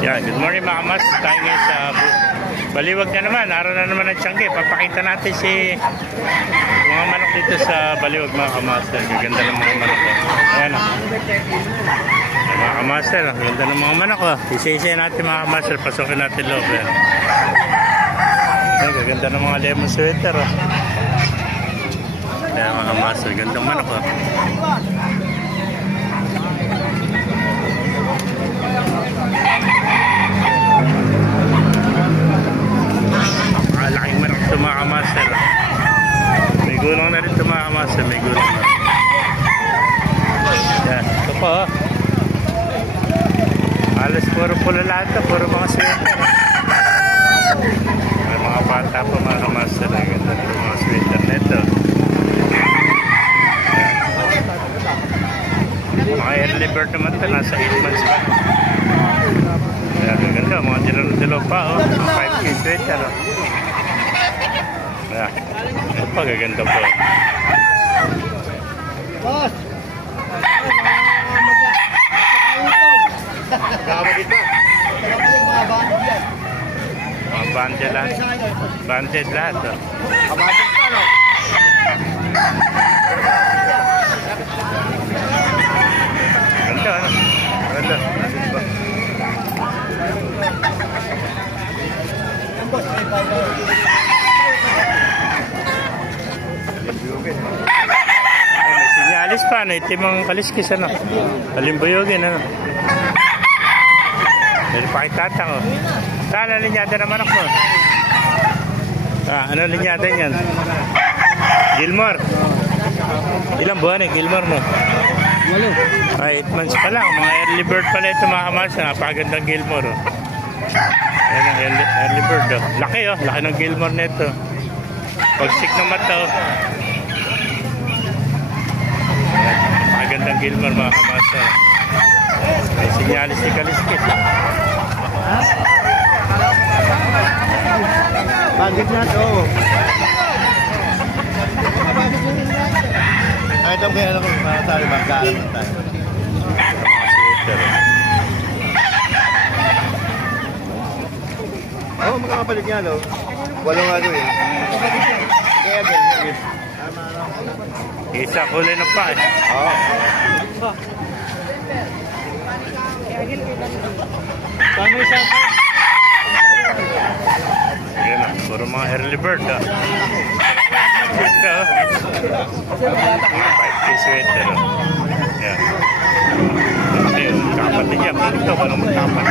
Yan, good morning mga kamas. Tayo ngayon sa Baliwag na naman. Araw na naman ng Tiangge. Papakita natin si mga manok dito sa Baliwag mga kamaster. Ganda ng mga manok. Ayan o. Mga kamaster, ganda ng mga manok o. Isa-isa natin mga kamaster. Pasukin natin loob. Ayan. Ayan, ganda ng mga lemon sweater o. Ayan mga kamaster, gandang manok o. Laking manok ito mga kamaster. May gulong na rin ito mga kamaster. May gulong na. Yan. Ito po. Alas puro pula lahat ito. Puro mga sweater. May mga bata po mga kamaster. Ganda ito mga sweater na ito. Mga early bird naman ito. Nasa 8 months pa. Yan. Ganda. Mga dilo pa. 5K sweater. Ayan. Ito pa, gaganda po. Boss! Magkakabagit ba? Mga bandit yan. Mga bandit lahat. Bandit lahat. Kabagit ka, no? Ganda, ano? Ganda. May sinyalis pa, ano? Itim ang kaliskis, ano? Kalimbuyogin, ano? Dahil pakitatang, oh. Saan ang linyada ng manok mo? Ano linyada yan? Gilmore. Ilang buwan eh, Gilmore, no? 8 months pa lang. Mga early bird pala ito mga kamals. Napakagandang Gilmore, oh. Ayan ang early bird, oh. Laki, oh. Laki ng Gilmore na ito. Pagsik ng mata, oh. Napakagandang Gilmore mga kamals, oh. May sinyalis si kaliskis. Bandit na ito. Ay, ito kaya ako para tayo magkaalam tayo. Oo, makakapalit nga daw. Walo nga daw eh. Kaya ganyan. Isa kulay ng pa, eh. Oo. Paano isa? Ayan na, puro mga early bird, ah. Ito, oh. 5K sweater, oh. Yan. Okay, kapatid niya. Ito, walang magkapat.